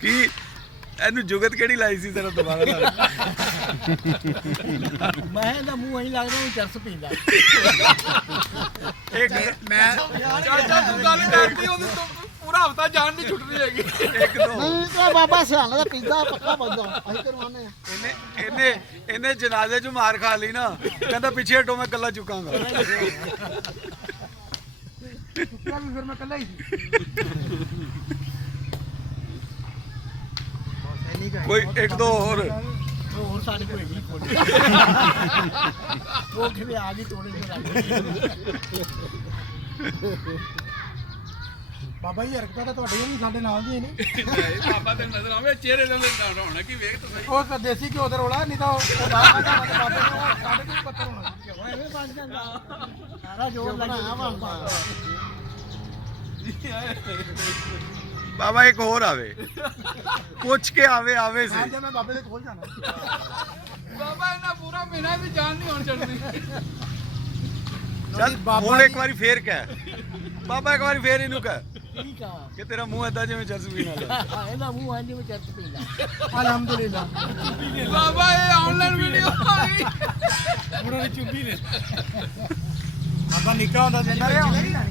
ਕੀ ਇਹਨੂੰ ਜੁਗਤ ਕਿਹੜੀ ਲਾਈ ਸੀ ਤੇਰਾ ਦੁਬਾਰਾ ਲਾ ਮੈਂ ਇਹਦਾ ਮੂੰਹ ਐਂ ਲੱਗਦਾ ਉਹ ਚਰਸ ਪੀਂਦਾ। ਇੱਕ ਮੈਂ ਚਾਚਾ ਤੂੰ ਗੱਲ ਕਰਦੀ ਉਹਦੀ ਪੂਰਾ ਹਫਤਾ ਜਾਨ ਨਹੀਂ ਛੁੱਟਦੀ ਹੈਗੀ। ਇੱਕ ਦੋ ਨਹੀਂ ਤਾਂ ਬਾਬਾ ਸਿਆਣਾ ਦਾ ਪੀਂਦਾ ਪੱਕਾ ਬੰਦਾ ਅਸੀਂ ਕਰਵਾਉਂਦੇ ਆ। ਇਹਨੇ ਜਨਾਜ਼ੇ 'ਚ ਮਾਰ ਖਾ ਲਈ ਨਾ, ਕਹਿੰਦਾ ਪਿੱਛੇ ਹਟੋ ਮੈਂ ਇਕੱਲਾ ਚੁੱਕਾਂਗਾ। ਚੁੱਕਿਆ ਵੀ ਫਿਰ ਮੈਂ ਇਕੱਲਾ ਹੀ ਸੀ। ਕੋਈ ਇੱਕ ਦੋ ਹੋਰ ਸਾਡੇ ਕੋਲ ਹੈਗੀ ਕੋਲ ਉਹ ਕਿਵੇਂ ਆ ਗਈ ਤੋੜੇ ਤੇ ਲੱਗ ਗਈ। ਬਾਬਾ ਜੀ ਹਰਕਤਾਂ ਤਾਂ ਤੁਹਾਡੀਆਂ ਵੀ ਸਾਡੇ ਨਾਲ ਦੀਆਂ ਨੇ। ਬਾਬਾ ਤੇ ਨਜ਼ਰ ਆਵੇ ਚਿਹਰੇ ਦੇ ਹੋਣਾ ਕੀ ਵੇਖ ਤੂੰ ਸਹੀ। ਉਹ ਤਾਂ ਦੇਸੀ ਘਿਓ ਦਾ ਰੋਲਾ ਨਹੀਂ ਤਾਂ ਉਹ ਬਾਬਾ ਦਾ ਬਾਬੇ ਨੂੰ ਸਾਡੇ ਕੋਲ ਪੱਤਰ ਹੋਣਾ ਘਿਓ ਐਵੇਂ ਬਣ ਜਾਂਦਾ ਸਾਰਾ ਜੋਰ ਲੱਗਿਆ ਬਣਦਾ। ਬਾਬਾ ਇੱਕ ਹੋਰ ਆਵੇ, ਪੁੱਛ ਕੇ ਆਵੇ ਸੀ। ਅੱਜ ਮੈਂ ਬਾਬੇ ਦੇ ਕੋਲ ਜਾਣਾ। ਬਾਬਾ ਇਹਨਾਂ ਪੂਰਾ ਮਹੀਨਾ ਵੀ ਜਾਨ ਨਹੀਂ ਹੋਣ ਛੱਡਦੀ। ਚੱਲ ਹੁਣ ਇੱਕ ਵਾਰੀ ਫੇਰ ਕਹਿ ਬਾਬਾ, ਇੱਕ ਵਾਰੀ ਫੇਰ ਇਹਨੂੰ ਕਹਿ ਠੀਕ ਆ ਕਿ ਤੇਰਾ ਮੂੰਹ ਏਦਾਂ ਜਿਵੇਂ ਚਰਸ ਪੀਣ ਵਾਲਾ। ਇਹਦਾ ਮੂੰਹ ਐਂ ਜਿਵੇਂ ਚਰਚ ਪੀਂਦਾ। ਅਲਹਮਦੁਲਿਲਾ ਬਾਬਾ ਇਹ ਆਨਲਾਈਨ ਵੀਡੀਓ ਆ ਗਈ। ਮੁੰਡੇ ਦੀ ਚੁੱਭੀ ਨੇ ਬਾਬਾ ਨਿੱਕਾ ਹੁੰਦਾ ਜਾਂਦਾ ਰਿਹਾ।